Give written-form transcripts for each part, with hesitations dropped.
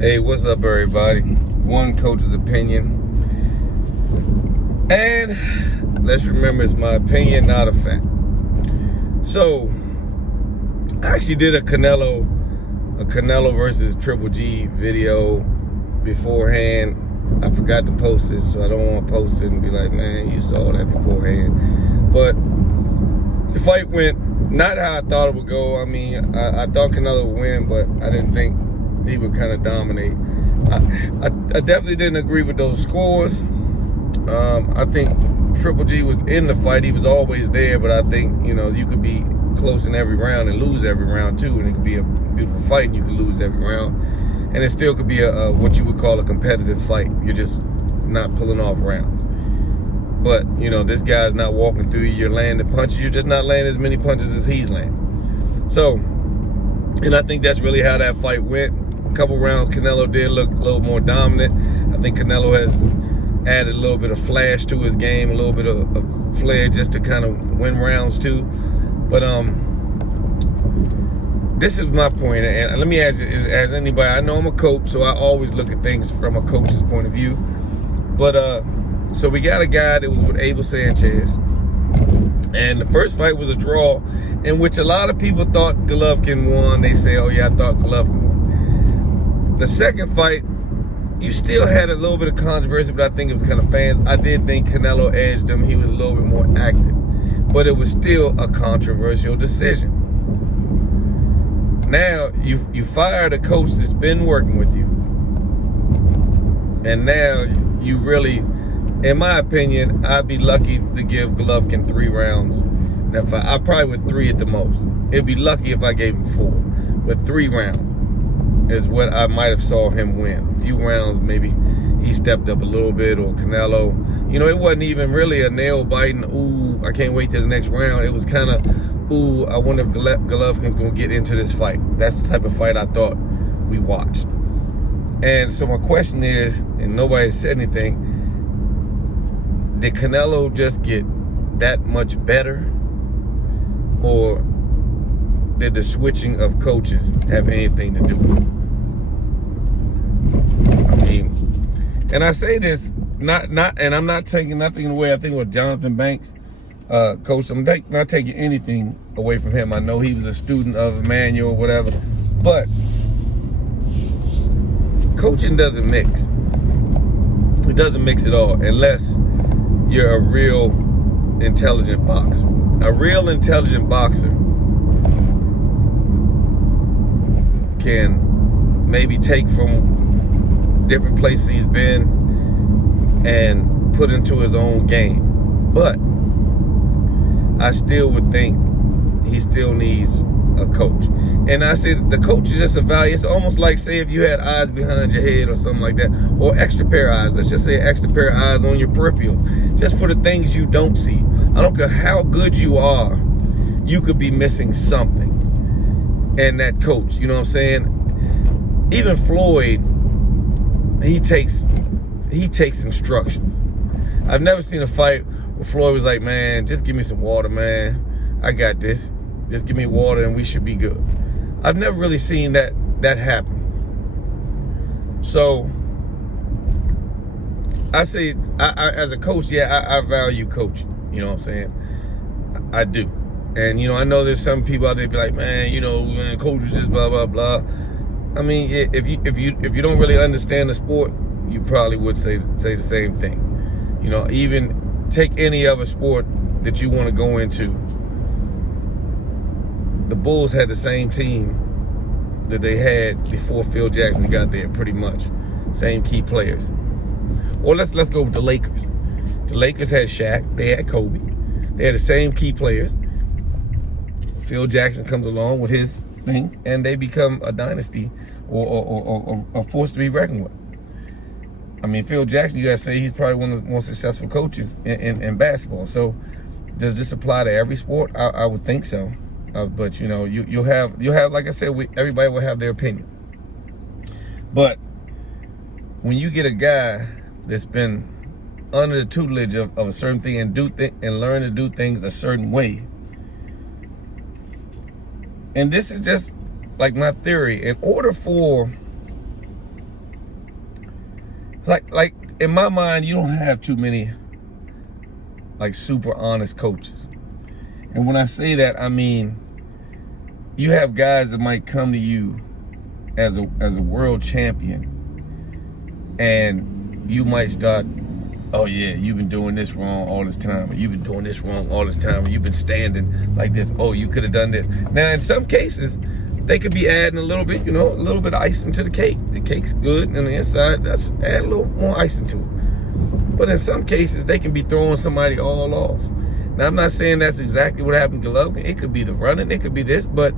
Hey, what's up, everybody? One coach's opinion. And let's remember, it's my opinion, not a fact. So, I actually did a Canelo versus Triple G video beforehand. I forgot to post it, so I don't want to post it and be like, man, you saw that beforehand. But the fight went not how I thought it would go. I mean, I thought Canelo would win, but I didn't think he would kind of dominate. I definitely didn't agree with those scores. I think Triple G was in the fight. He was always there, but I think, you could be close in every round and lose every round too, and it could be a beautiful fight and you could lose every round. And it still could be a what you would call a competitive fight. You're just not pulling off rounds. But, this guy's not walking through you. You're landing punches. You're just not landing as many punches as he's landing. So, and I think that's really how that fight went. A couple rounds, Canelo did look a little more dominant. I think Canelo has added a little bit of flash to his game, a little bit of flair just to kind of win rounds too. But this is my point, and let me ask you, as anybody, I know I'm a coach, so I always look at things from a coach's point of view. But so we got a guy that was with Abel Sanchez, and the first fight was a draw, in which a lot of people thought Golovkin won. They say, oh yeah, I thought Golovkin won. The second fight, you still had a little bit of controversy, but I think it was kind of fans. I did think Canelo edged him. He was a little bit more active, but it was still a controversial decision. Now, you fired a coach that's been working with you, and now you really, in my opinion, I'd be lucky to give Golovkin 3 rounds. Now, I probably would 3 at the most. It'd be lucky if I gave him 4, but 3 rounds is what I might have saw him win. A few rounds, maybe he stepped up a little bit, or Canelo. It wasn't even really a nail-biting, ooh, I can't wait till the next round. It was kind of, ooh, I wonder if Golovkin's going to get into this fight. That's the type of fight I thought we watched. And so my question is, and nobody said anything, did Canelo just get that much better? Or did the switching of coaches have anything to do with it? I mean, and I say this, and I'm not taking nothing away. I think with Jonathan Banks, coach, I'm not taking anything away from him. I know he was a student of Emmanuel, whatever, but coaching doesn't mix. It doesn't mix at all unless you're a real intelligent boxer. A real intelligent boxer can maybe take from different places he's been and put into his own game. But I still would think he still needs a coach. And I said the coach is just a value. It's almost like, say, if you had eyes behind your head or something like that, or extra pair of eyes. Let's just say extra pair of eyes on your peripherals, just for the things you don't see. I don't care how good you are, you could be missing something. And that coach, you know what I'm saying? Even Floyd, he takes instructions. I've never seen a fight where Floyd was like, man, just give me some water, man. I got this. Just give me water and we should be good. I've never really seen that happen. So I say, I as a coach, yeah, I value coaching. You know what I'm saying? I do. And, I know there's some people out there be like, man, coaches just blah, blah, blah. I mean, if you don't really understand the sport, you probably would say the same thing. Even take any other sport that you want to go into. The Bulls had the same team that they had before Phil Jackson got there, pretty much. Same key players. Or let's go with the Lakers. The Lakers had Shaq, they had Kobe. They had the same key players. Phil Jackson comes along with his thing, and they become a dynasty or a force to be reckoned with. I mean, Phil Jackson, you gotta say he's probably one of the most successful coaches in basketball. So does this apply to every sport? I would think so. But you'll have, like I said, everybody will have their opinion. But when you get a guy that's been under the tutelage of a certain thing and learn to do things a certain way, and this is just like my theory, in order for like in my mind, you don't have too many like super honest coaches. And when I say that, I mean you have guys that might come to you as a world champion, and you might start, oh yeah, you've been doing this wrong all this time, or you've been doing this wrong all this time, or you've been standing like this, oh, you could have done this. Now in some cases they could be adding a little bit, a little bit of icing to the cake. The cake's good on the inside, let's add a little more icing to it. But in some cases they can be throwing somebody all off. Now I'm not saying that's exactly what happened to Golovkin. It could be the running, it could be this, but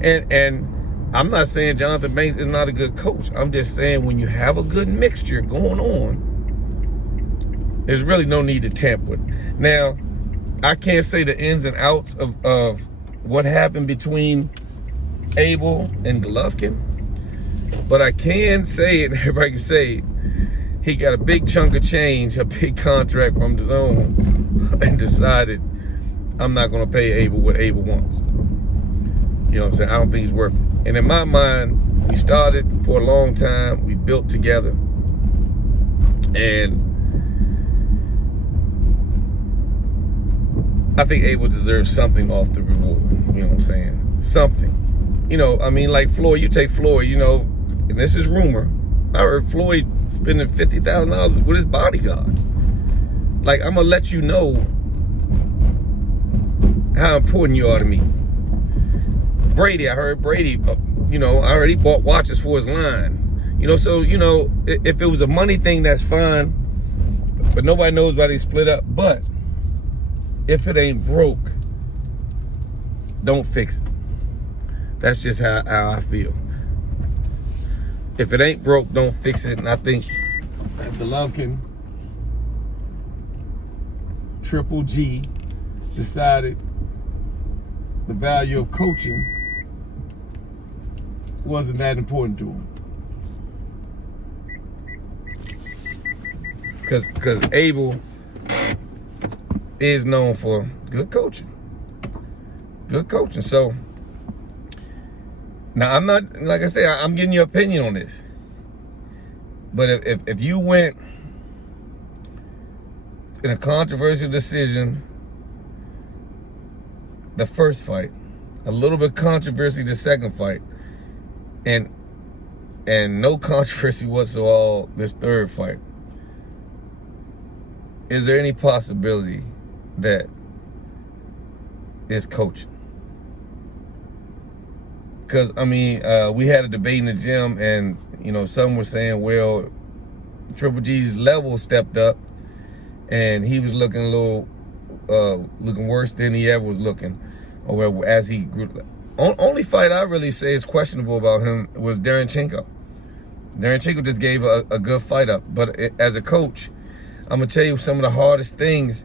and I'm not saying Jonathan Banks is not a good coach. I'm just saying when you have a good mixture going on, there's really no need to tamper with it. Now, I can't say the ins and outs of what happened between Abel and Golovkin, but I can say it, and everybody can say it, he got a big chunk of change, a big contract from the zone, and decided, I'm not going to pay Abel what Abel wants. You know what I'm saying? I don't think he's worth it. And in my mind, we started for a long time. We built together. And I think Abel deserves something off the reward. You know what I'm saying? Something. I mean, like Floyd, you take Floyd, and this is rumor. I heard Floyd spending $50,000 with his bodyguards. Like, I'm going to let you know how important you are to me. Brady, I heard Brady, I already bought watches for his line. So, if it was a money thing, that's fine. But nobody knows why they split up. But if it ain't broke, don't fix it. That's just how I feel. If it ain't broke, don't fix it. And I think Golovkin, Triple G, decided the value of coaching wasn't that important to him. Because Abel is known for good coaching. Good coaching. So, now I'm not, like I say, I'm getting your opinion on this. But if you went in a controversial decision, the first fight, a little bit controversy the second fight, and no controversy whatsoever this third fight, is there any possibility that it's coaching? Because, I mean, we had a debate in the gym, and, some were saying, well, Triple G's level stepped up, and he was looking a little, looking worse than he ever was looking, or as he grew. Only fight I really say is questionable about him was Derenchenko. Derenchenko just gave a good fight up. But as a coach, I'm going to tell you some of the hardest things.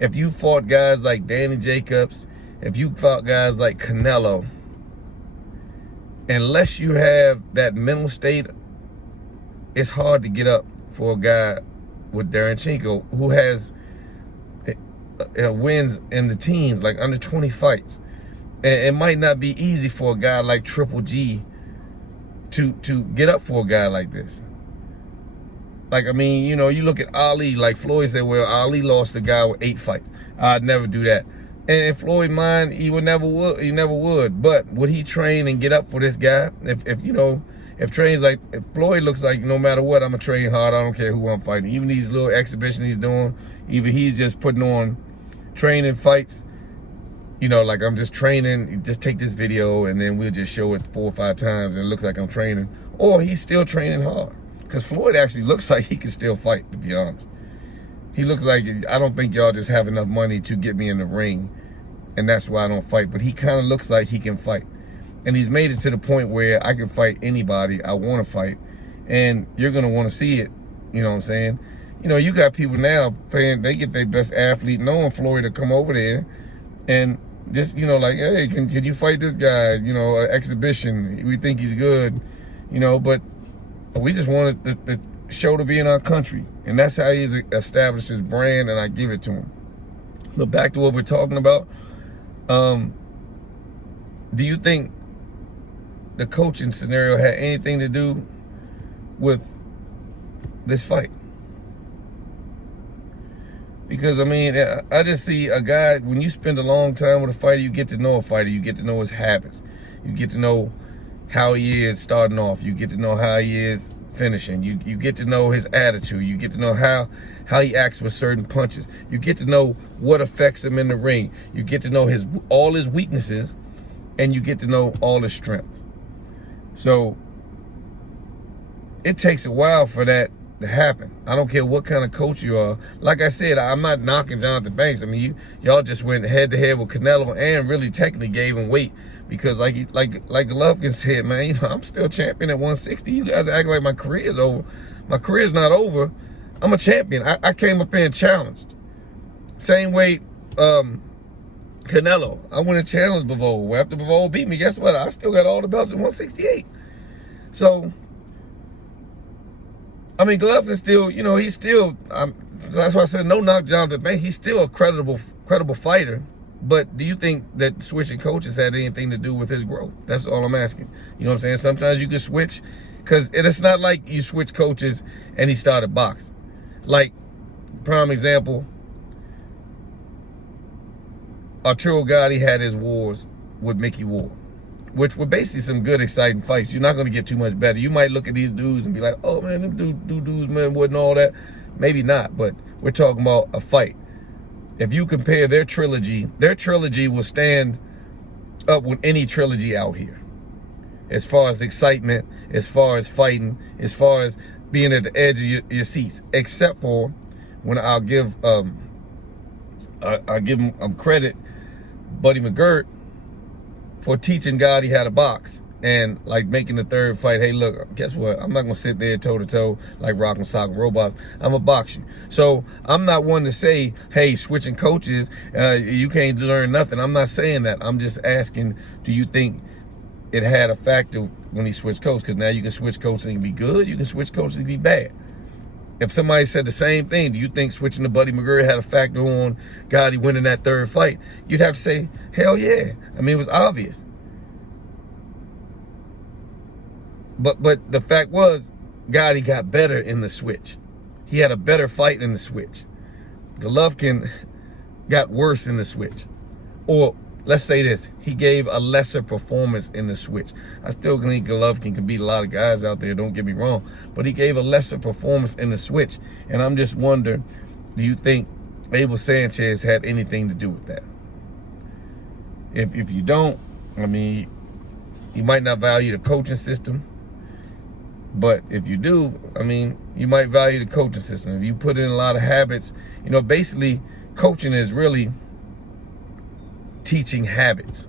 If you fought guys like Danny Jacobs, if you fought guys like Canelo, unless you have that mental state, it's hard to get up for a guy with Derenchenko who has wins in the teens, like under 20 fights. And it might not be easy for a guy like Triple G to get up for a guy like this. Like, I mean, you look at Ali, like Floyd said, well, Ali lost a guy with 8 fights. I'd never do that. And in Floyd's mind, he never would. But would he train and get up for this guy? If Floyd looks like no matter what, I'm going to train hard. I don't care who I'm fighting. Even these little exhibitions he's doing, even he's just putting on training fights. Like I'm just training, just take this video and then we'll just show it 4 or 5 times and it looks like I'm training. Or he's still training hard. Because Floyd actually looks like he can still fight, to be honest. He looks like, I don't think y'all just have enough money to get me in the ring, and that's why I don't fight. But he kind of looks like he can fight. And he's made it to the point where I can fight anybody I want to fight. And you're going to want to see it. You know what I'm saying? You got people now paying, they get their best athlete knowing Floyd to come over there and just, like, hey, can you fight this guy? An exhibition. We think he's good, but we just wanted the show to be in our country. And that's how he's established his brand, and I give it to him. But back to what we're talking about. Do you think the coaching scenario had anything to do with this fight. Because, I mean, I just see a guy, when you spend a long time with a fighter, you get to know a fighter. You get to know his habits. You get to know how he is starting off. You get to know how he is finishing. You get to know his attitude. You get to know how he acts with certain punches. You get to know what affects him in the ring. You get to know all his weaknesses, and you get to know all his strengths. So it takes a while for that to happen. I don't care what kind of coach you are. Like I said, I'm not knocking Jonathan Banks. I mean, y'all just went head to head with Canelo and really technically gave him weight, because like Golovkin said, man, you know, I'm still champion at 160. You guys act like my career is over. My career is not over. I'm a champion. I came up here and challenged. Same way Canelo. I went and challenged Bivol. After Bivol beat me, guess what? I still got all the belts at 168. So I mean, Golovkin still, you know, he's still, that's why I said no knock Jonathan Banks. He's still a credible fighter. But do you think that switching coaches had anything to do with his growth? That's all I'm asking. You know what I'm saying? Sometimes you can switch, because it's not like you switch coaches and he started boxing. Like, prime example, Arturo Gatti had his wars with Mickey Ward, which were basically some good, exciting fights. You're not going to get too much better. You might look at these dudes and be like, oh, man, them dudes, man, wasn't all that. Maybe not, but we're talking about a fight. If you compare their trilogy will stand up with any trilogy out here. As far as excitement, as far as fighting, as far as being at the edge of your seats. Except for when I'll give him credit, Buddy McGirt, for teaching Gotti how to box and like making the third fight. Hey, look, guess what? I'm not gonna sit there toe to toe like Rock'em Sock'em Robots. I'm gonna box you. So I'm not one to say, hey, switching coaches, you can't learn nothing. I'm not saying that. I'm just asking, do you think it had a factor when he switched coaches? Because now you can switch coaches and it can be good. You can switch coaches and it can be bad. If somebody said the same thing, do you think switching to Buddy McGirt had a factor on Gotti winning that third fight? You'd have to say, hell yeah. I mean, it was obvious. But the fact was, Gotti got better in the switch. He had a better fight in the switch. Golovkin got worse in the switch. Or let's say this, he gave a lesser performance in the switch. I still think Golovkin can beat a lot of guys out there, don't get me wrong. But he gave a lesser performance in the switch. And I'm just wondering, do you think Abel Sanchez had anything to do with that? If you don't, I mean, you might not value the coaching system. But if you do, I mean, you might value the coaching system. If you put in a lot of habits, you know, basically coaching is really teaching habits.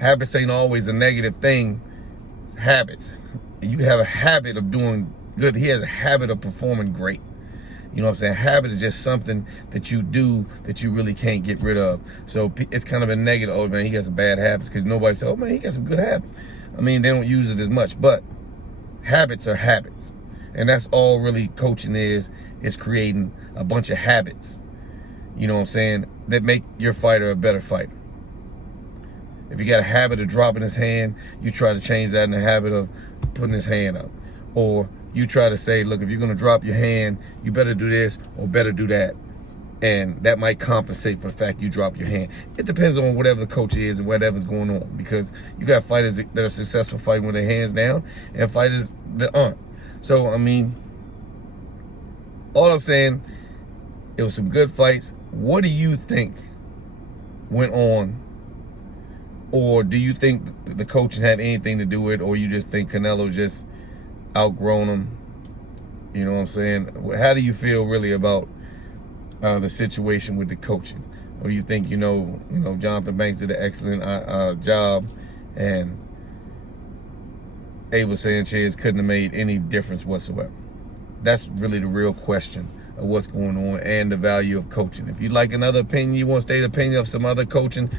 Habits ain't always a negative thing. It's habits. You have a habit of doing good. He has a habit of performing great. You know what I'm saying? Habit is just something that you do that you really can't get rid of. So it's kind of a negative. Oh, man, he got some bad habits, because nobody said, oh, man, he got some good habits. I mean, they don't use it as much, but habits are habits. And that's all really coaching is creating a bunch of habits, you know what I'm saying, that make your fighter a better fighter. If you got a habit of dropping his hand, you try to change that in the habit of putting his hand up. Or you try to say, look, if you're going to drop your hand, you better do this or better do that. And that might compensate for the fact you drop your hand. It depends on whatever the coach is and whatever's going on. Because you got fighters that are successful fighting with their hands down and fighters that aren't. So, I mean, all I'm saying, it was some good fights. What do you think went on? Or do you think the coaching had anything to do with it? Or you just think Canelo just outgrown him? You know what I'm saying? How do you feel really about the situation with the coaching? Or do you think, you know, Jonathan Banks did an excellent job and Abel Sanchez couldn't have made any difference whatsoever? That's really the real question of what's going on and the value of coaching. If you'd like another opinion, you want to state an opinion of some other coaching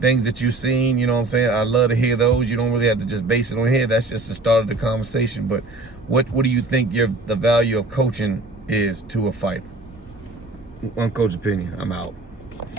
things that you've seen, you know what I'm saying, I'd love to hear those. You don't really have to just base it on here. That's just the start of the conversation. But what do you think the value of coaching is to a fighter? One coach opinion. I'm out.